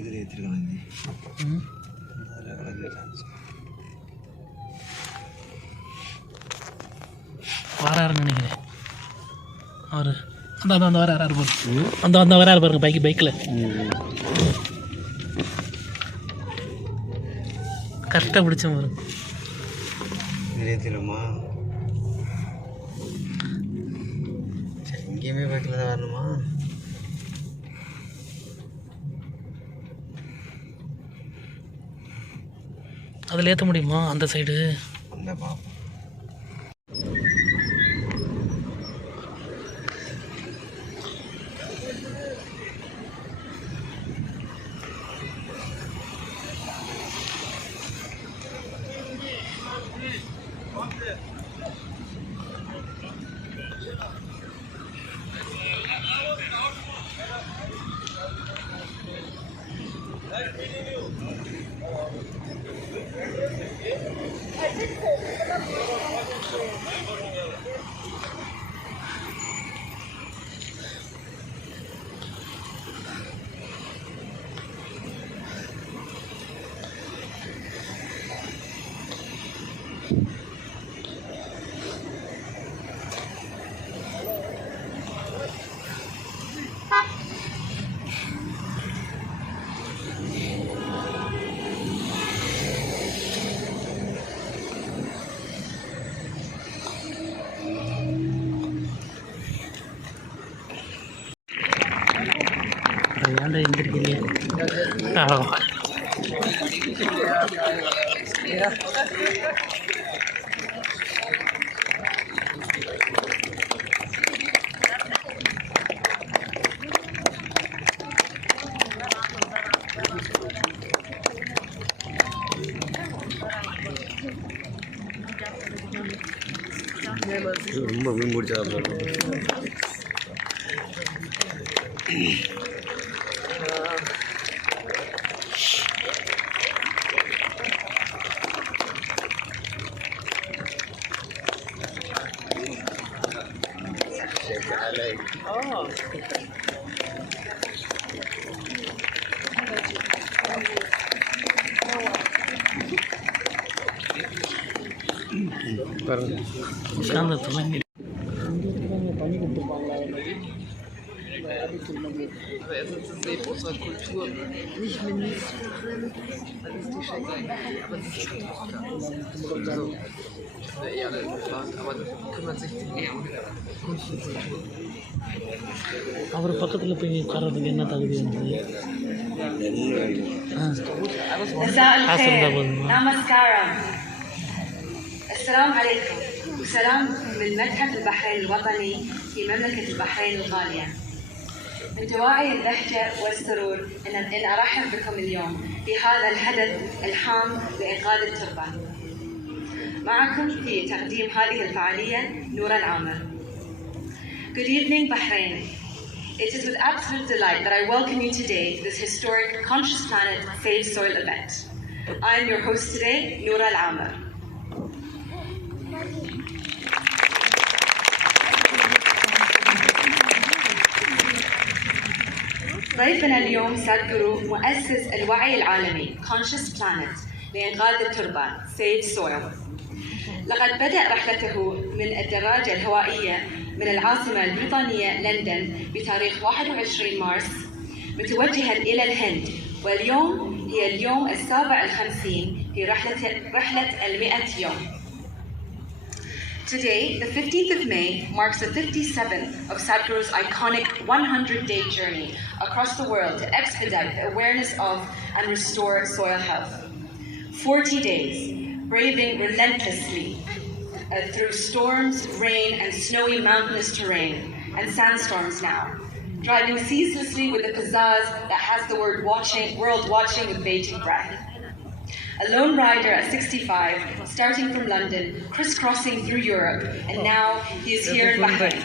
இதில் ஏற்றிருக்காங்க. வராருன்னு நினைக்கிறேன் அவர். அந்த வராரு பாருங்க, அந்த வராரு பாருங்க பைக்கில் கரெக்டாக பிடிச்ச பாருங்க. ஏற்றிடுமா? சரி, இங்கேயுமே பைக்கில் தான் வரணுமா? அதில் ஏற்ற முடியுமா அந்த சைடு? அந்த பாப்போம். ஏன்டா எந்திரிக்கிறீங்க? ரொம்ப மீன் பிடிச்சா பண்ணி கொடுத்துருப்பாங்களா? Also es ist sehr unserer Kultur nicht Minister drin, das ist die Scheiße, aber sie ist schon Tochter. Also, ja, aber das kümmert sich eher um Kunst und Kultur. அவர் பக்கத்தில் போய் உட்கார்றதுக்கு என்ன தகுதி வந்து? نمسكارم. السلام عليكم وسلام من متحف البحرين الوطني في مملكة البحرين الغالية. من دواعي البهجة والسرور أن أرحب بكم اليوم في هذا الحدث الهام لإنقاذ التربة. معكم في تقديم هذه الفعالية نور العامر. Good evening, Bahrain. It is with absolute delight that I welcome you today to this historic Conscious Planet Save Soil event. I am your host today, Noor Al-Amr. ضيفنا اليوم سادغورو مؤسس الوعي العالمي Conscious Planet لإنقاذ التربة Save Soil. لقد بدأ رحلته من الدراجة الهوائية من العاصمة البريطانية لندن بتاريخ 21 مارس متوجها إلى الهند، واليوم هي اليوم ال57 في رحلة 100 يوم. Today, the 15th of May, marks the 57th of Sardhguru's iconic 100-day journey across the world to expedite the awareness of and restore soil health. 40 days, braving relentlessly through storms, rain, and snowy mountainous terrain, and sandstorms now, driving ceaselessly with a pizzazz that has the world watching with bated breath. A lone rider at 65, starting from London, crisscrossing through Europe, and now he is here in Bahrain.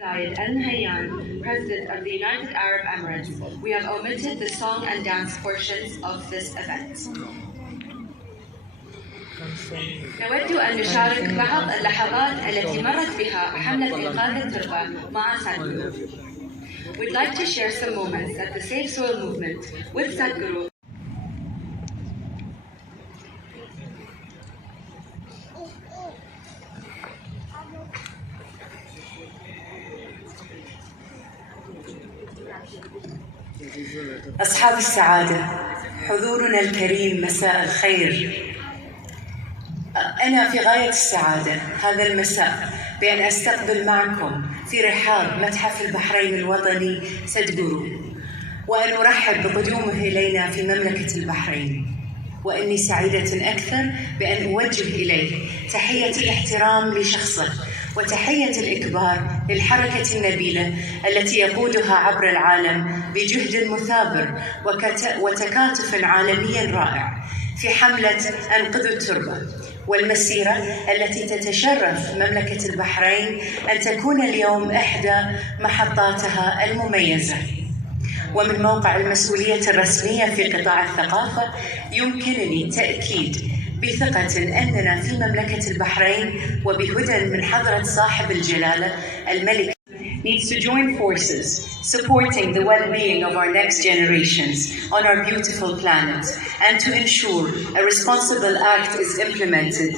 Zayed Al Nahyan, President of the United Arab Emirates, we have omitted the song and dance portions of this event. نود أن نشارك بعض اللحظات التي مرت بها حملة إنقاذ التربة مع سادغورو. We'd like to share some moments at the Safe Soil movement with Sardhguru. أصحاب السعادة، حضورنا الكريم، مساء الخير. أنا في غاية السعادة هذا المساء بأن أستقبل معكم في رحاب متحف البحرين الوطني سادغورو، وأن أرحب بقدومه إلينا في مملكة البحرين. وإني سعيدة أكثر بأن أوجه إليه تحية الاحترام لشخصه وتحية الإكبار للحركة النبيلة التي يقودها عبر العالم بجهد مثابر وتكاتف عالمي رائع في حملة أنقذوا التربة، والمسيرة التي تتشرف مملكة البحرين أن تكون اليوم إحدى محطاتها المميزة. ومن موقع المسؤولية الرسمية في قطاع الثقافة يمكنني التأكيد بثقة أننا في مملكة البحرين وبهدى من حضرة صاحب الجلالة الملك needs to join forces supporting the well-being of our next generations on our beautiful planet, and to ensure a responsible act is implemented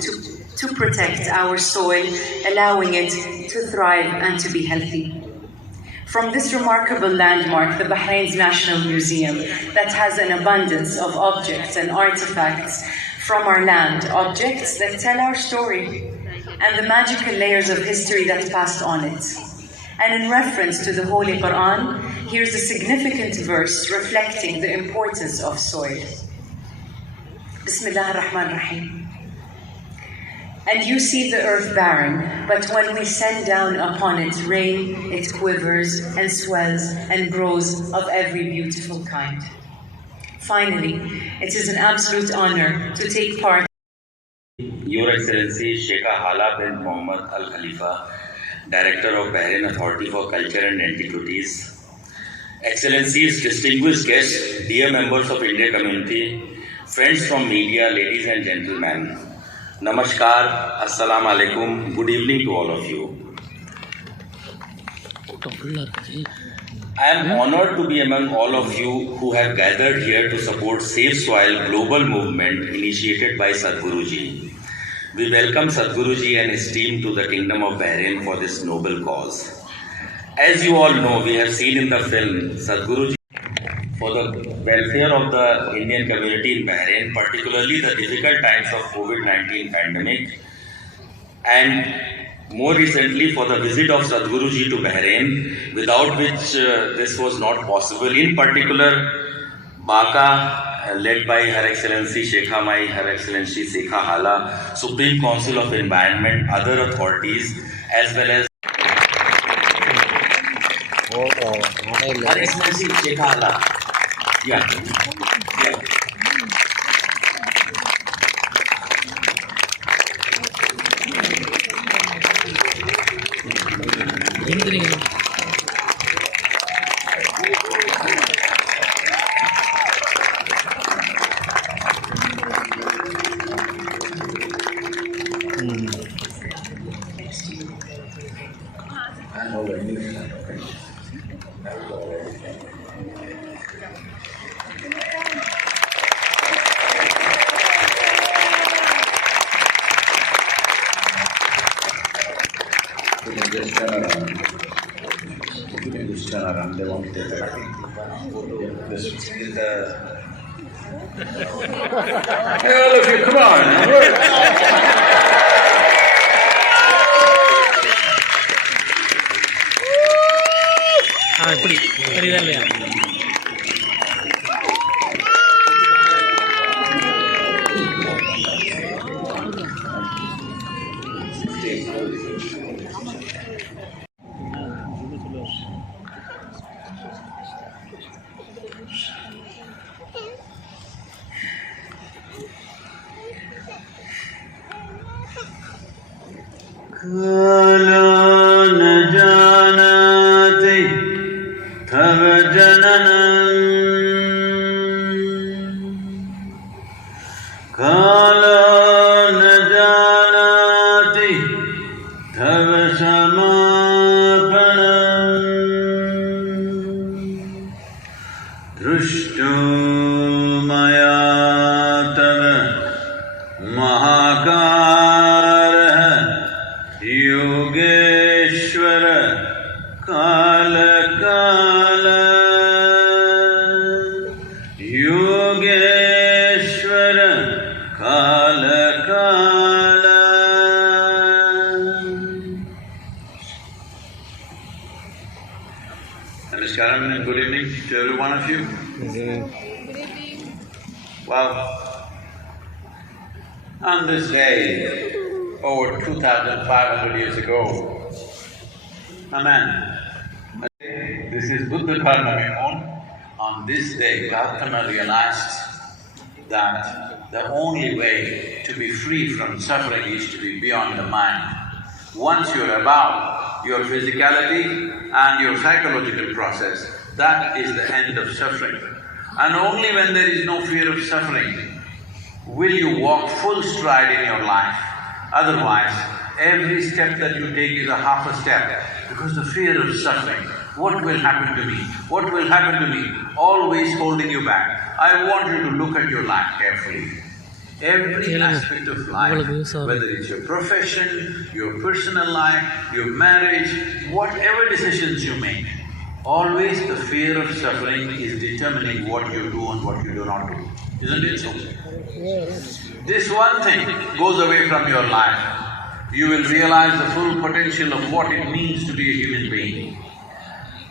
to protect our soil, allowing it to thrive and to be healthy. From this remarkable landmark, the Bahrain's National Museum, that has an abundance of objects and artifacts from our land, objects that tell our story and the magical layers of history that passed on it. And in reference to the Holy Quran, here's a significant verse reflecting the importance of soil. Bismillah ar-Rahman ar-Rahim. And you see the earth barren, but when we send down upon it rain, it quivers and swells and grows of every beautiful kind. Finally, it is an absolute honor to take part. Your Excellency Sheikha Hala bin Mohammed Al Khalifa, Director of Bahrain Authority for Culture and Antiquities, Excellencies, distinguished guests, dear members of India community, friends from media, ladies and gentlemen, Namaskar, Assalamu Alaikum, good evening to all of you. I am honored to be among all of you who have gathered here to support Safe Soil global movement initiated by Sardhguru ji. We welcome Sardhguru ji and his team to the Kingdom of Bahrain for this noble cause. As you all know, we have seen in the film Sardhguru ji for the welfare of the Indian community in Bahrain, particularly the difficult times of COVID-19 pandemic, and more recently for the visit of Sardhguru ji to Bahrain, without which this was not possible. In particular, BACA, led by Her Excellency Sheikha Mai, Her Excellency Sheikha Hala, Supreme Council of Environment, other authorities, as well as Her Excellency Sheikha Hala. Yeah. Just turn around. They won't take it. This is the. Hey, all of you, come on. இப்படி தெரியுதா இல்லையா? Kala दृष्टो मया तव महाकारः Yogeshwar कालकाल Yogeshwar कालकाल। Namaskaram and good evening to every one of you. Well, on this day, over 2,500 years ago, a man, this is Buddha Purnami moon, on this day Gautama realized that the only way to be free from suffering is to be beyond the mind. Once you're above your physicality and your psychological process, that is the end of suffering. And only when there is no fear of suffering will you walk full stride in your life. Otherwise, every step that you take is a half a step, because the fear of suffering, what will happen to me, what will happen to me, always holding you back. I want you to look at your life carefully. Every aspect of life, whether it's your profession, your personal life, your marriage, whatever decisions you make, always the fear of suffering is determining what you do and what you do not do. Isn't it so? Yes. This one thing goes away from your life, you will realize the full potential of what it means to be a human being.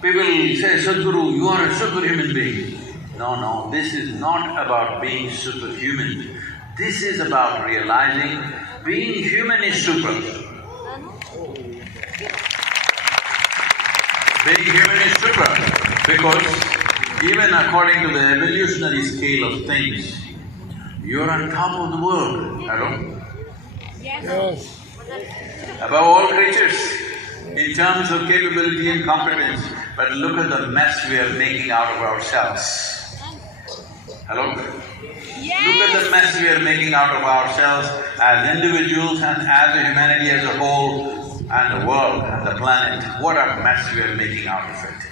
People say, Sardhguru, you are a superhuman being. No, this is not about being superhuman. This is about realizing being human is super. Being human is super because even according to the evolutionary scale of things, you're on top of the world, hello? Yes. Above all creatures, in terms of capability and competence, but look at the mess we are making out of ourselves. Hello? Yes. Look at the mess we are making out of ourselves as individuals and as a humanity as a whole, and the world and the planet. What a mess we are making out of it.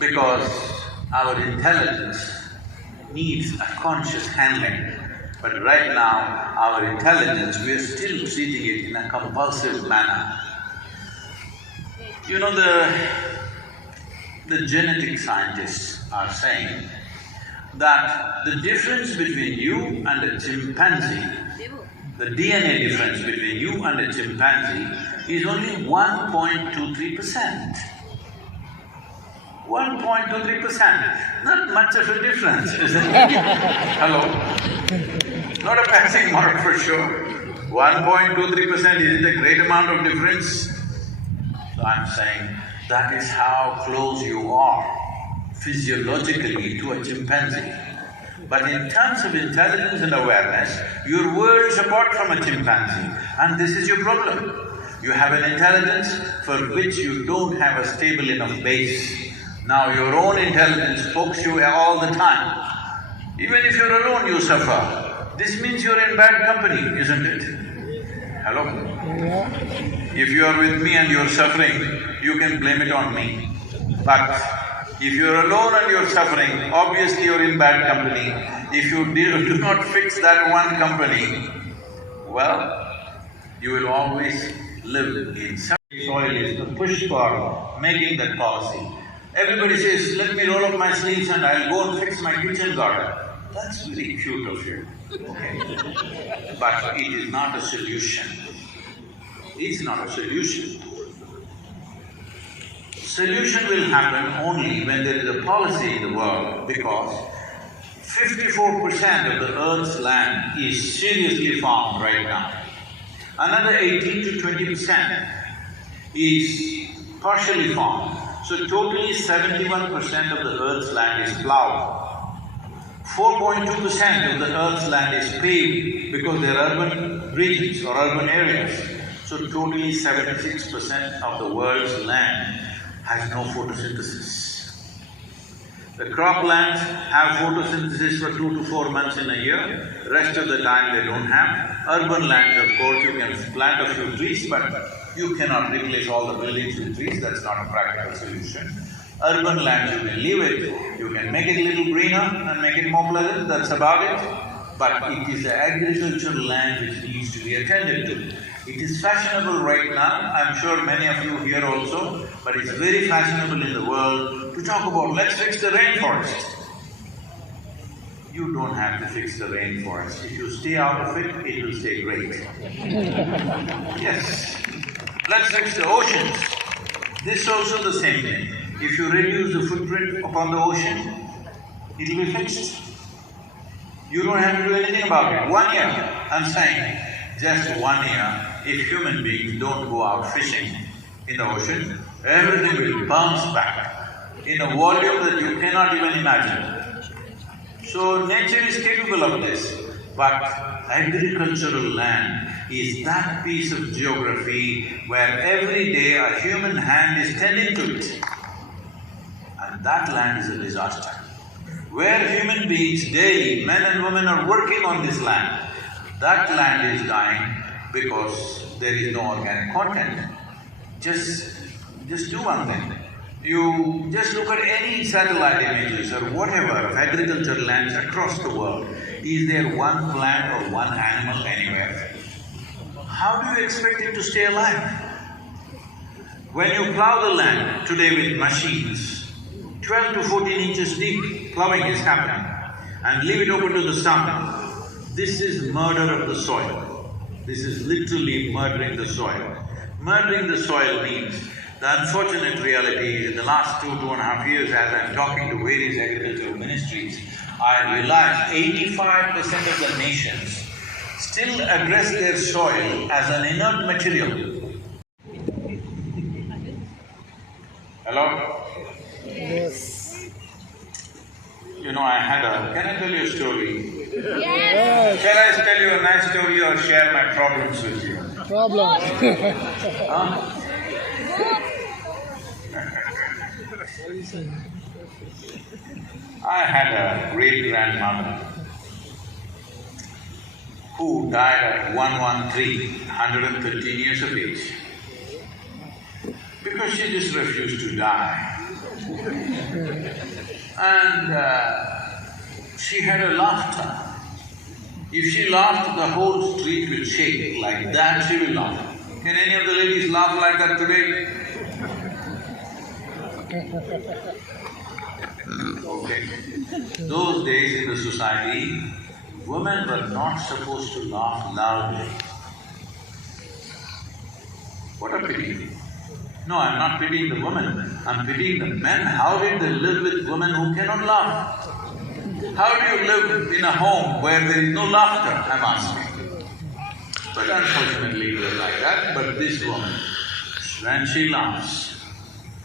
Because our intelligence needs a conscious handling. But right now, our intelligence, we are still treating it in a compulsive manner. You know, the genetic scientists are saying that the difference between you and a chimpanzee, the DNA difference between you and a chimpanzee is only 1.23%. 1.23%, not much of a difference, isn't it? Hello? Not a passing mark for sure. 1.23% isn't a great amount of difference. So I'm saying that is how close you are physiologically to a chimpanzee. But in terms of intelligence and awareness, you're worlds apart from a chimpanzee, and this is your problem. You have an intelligence for which you don't have a stable enough base. Now your own intelligence pokes you all the time. Even if you're alone, you suffer. This means you're in bad company, isn't it? Hello? If you are with me and you're suffering, you can blame it on me. But if you're alone and you're suffering, obviously you're in bad company. If you do not fix that one company, well, you will always live in suffering. Soil is the push for making that policy. Everybody says, let me roll up my sleeves and I'll go and fix my kitchen garden. That's very cute of you, okay? But it is not a solution. It's not a solution. Solution will happen only when there is a policy in the world, because 54% of the earth's land is seriously farmed right now. Another 18 to 20% is partially farmed. So totally 71% of the earth's land is plowed. 4.2% of the earth's land is paved because they are urban regions or urban areas. So totally 76% of the world's land has no photosynthesis. The croplands have photosynthesis for 2 to 4 months in a year, rest of the time they don't have. Urban lands, of course, you can plant a few trees, but you cannot replace all the buildings with trees, that's not a practical solution. Urban lands you can leave it, you You can make it a little greener and make it more pleasant, that's about it. But it is the agricultural land which needs to be attended to. It is fashionable right now, I'm sure many of you here also, but it's very fashionable in the world to talk about, let's fix the rainforest. You don't have to fix the rainforest. If you stay out of it, it will stay great. Yes. Let's fix the oceans. This is also the same thing. If you reduce the footprint upon the ocean, it will be fixed. You don't have to do anything about it. 1 year, I'm saying, just 1 year, if human beings don't go out fishing in the ocean, everything will bounce back in a volume that you cannot even imagine. So nature is capable of this, but agricultural land is that piece of geography where every day a human hand is tending to it. And that land is a disaster. Where human beings daily, men and women are working on this land, that land is dying because there is no organic content. Just do one thing. You just look at any satellite images or whatever of agricultural lands across the world. Is there one plant or one animal anywhere? How do you expect it to stay alive? When you plow the land today with machines, 12 to 14 inches deep plowing is happening, and leave it open to the sun, this is murder of the soil. This is literally murdering the soil. Murdering the soil means the unfortunate reality is in the last 2.5 years, as I'm talking to various agricultural ministries, I realize 85% of the nations still address their soil as an inert material. Hello? Yes. You know, can I tell you a story? Yes. Shall I tell you a nice story or share my problems with you? Problem. Huh? I had a great-grandmother who died at 113 years of age, because she just refused to die. And she had a laughter. If she laughed, the whole street will shake. Like that she will laugh. Can any of the ladies laugh like that today? Okay. Those days in the society, women were not supposed to laugh loudly. What a pity. No, I'm not pitying the women, I'm pitying the men. How did they live with women who cannot laugh? How do you live in a home where there is no laughter, I'm asking? But unfortunately it was like that, but this woman, when she laughs,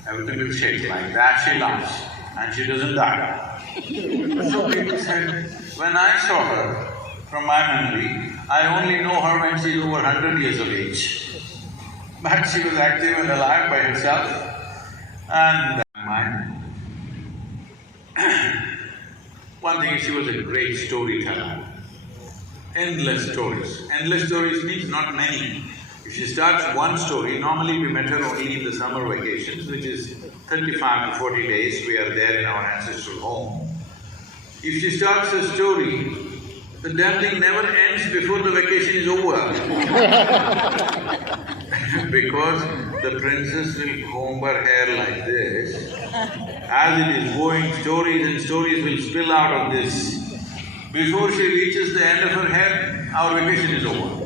everything will shake. Like that she laughs, and she doesn't die. So people said, when I saw her, from my memory, I only know her when she's over 100 years of age. But she was active and alive by herself, and one thing is, she was a great storyteller. Endless stories. Endless stories means not many. If she starts one story, normally we met her only in the summer vacations, which is 35 to 40 days, we are there in our ancestral home. If she starts a story, the damn thing never ends before the vacation is over. Because the princess will comb her hair like this. As it is going, stories and stories will spill out of this. Before she reaches the end of her hair, our vacation is over.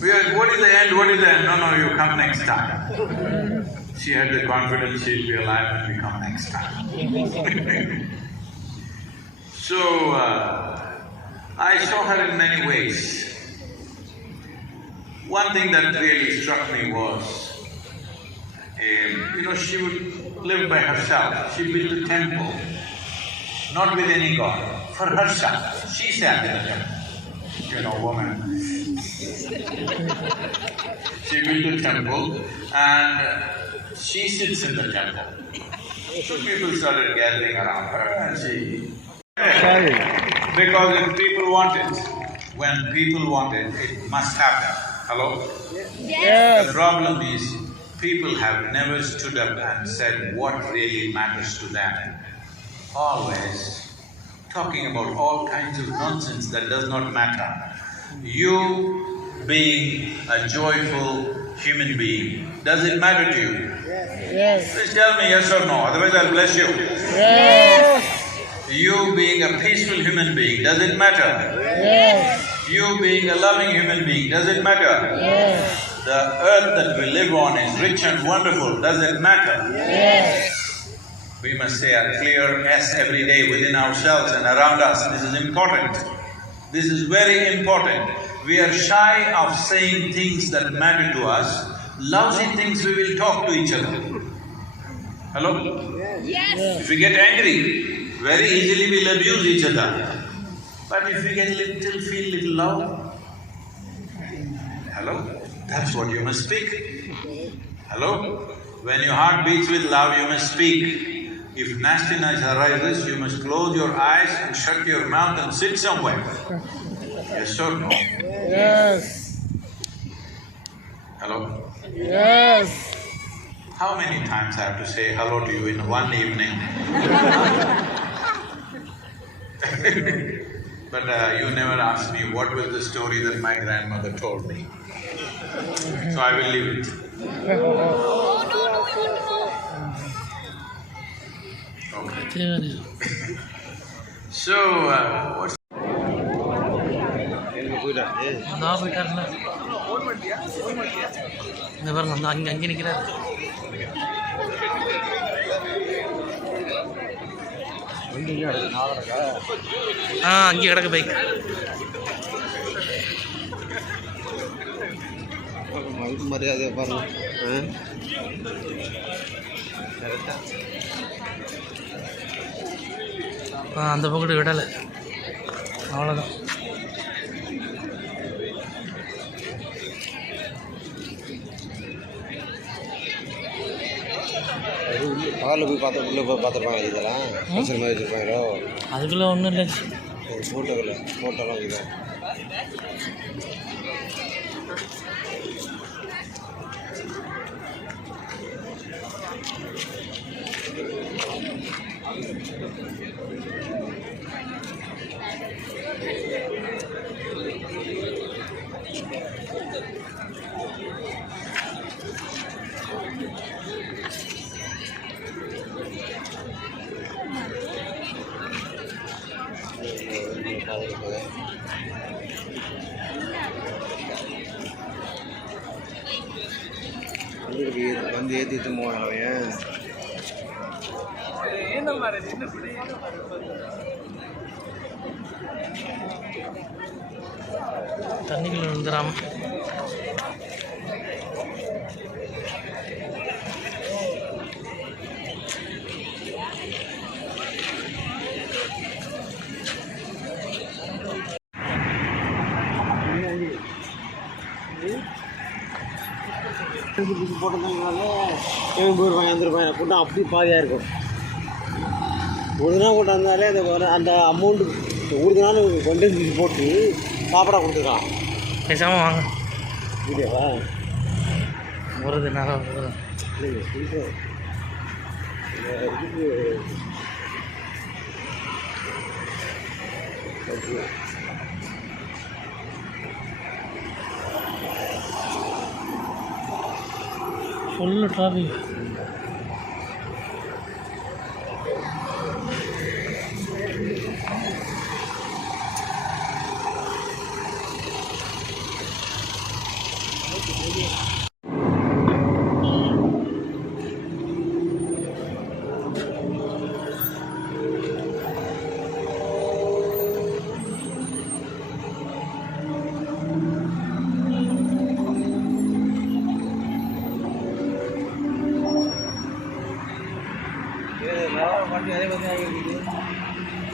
We are, what is the end, what is the end? No, you come next time. She had the confidence she'll be alive when we come next time. So, I saw her in many ways. One thing that really struck me was, she would live by herself. She built a temple, not with any god, for herself. She sat in the temple, woman. She built a temple and she sits in the temple. So people started gathering around her and she… Because if people want it, when people want it, it must happen. Hello? Yes. The problem is, people have never stood up and said what really matters to them. always talking about all kinds of nonsense that does not matter. You being a joyful human being, does it matter to you? Yes. Please tell me yes or no, otherwise I'll bless you. Yes. You being a peaceful human being, does it matter? Yes. You being a loving human being, does it matter? Yes. The earth that we live on is rich and wonderful, does it matter? Yes. We must say a clear yes every day within ourselves and around us. This is important. This is very important. We are shy of saying things that matter to us. Lousy things we will talk to each other. Hello? Yes. If we get angry, very easily we'll abuse each other. But if we get feel little love, hello? That's what you must speak. Hello? When your heart beats with love, you must speak. If nastiness arises, you must close your eyes and shut your mouth and sit somewhere. Yes or no? Yes. Hello? Yes. How many times I have to say hello to you in one evening? But you never asked me what was the story that my grandmother told me. So I will leave it. Okay. So, what's… அதான் போயிட்டாருல இந்த பாருங்க அந்த அங்கே நிற்கிறாரு. அங்கே கிடக்கு bike. மரியாதை பாருங்க. அந்த பக்கத்து விடலை, அவ்வளோதான். பகலில் போய் பார்த்து உள்ளே போய் பார்த்துருப்பாங்க இதெல்லாம் பிரச்சனை மாதிரி வச்சுருப்பாங்களோ. அதுக்குள்ளே ஒன்றும் இல்லை. ஃபோட்டோலாம் இருக்குது. வந்து ஏற்றிட்டு போவாங்க. தண்ணிக்குள்ள விழுந்துடாம போட்டதுனால போயிருப்பாங்க வந்துருப்பாங்க. கூட்டம் அப்படி பாதியாக இருக்கும். ஒரு நாள் கூட்டம் இருந்தாலே அந்த அமௌண்ட்டு ஒரு நாள் கொண்டு போட்டு சாப்பிட கொடுத்துருக்கான். பேசாமல் வாங்க. வீடியோவா வருது நேரம் வருது. Full traffic.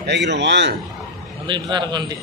கேட்கிறோமா? வந்துக்கிட்டு தான் இருக்கும் வண்டி.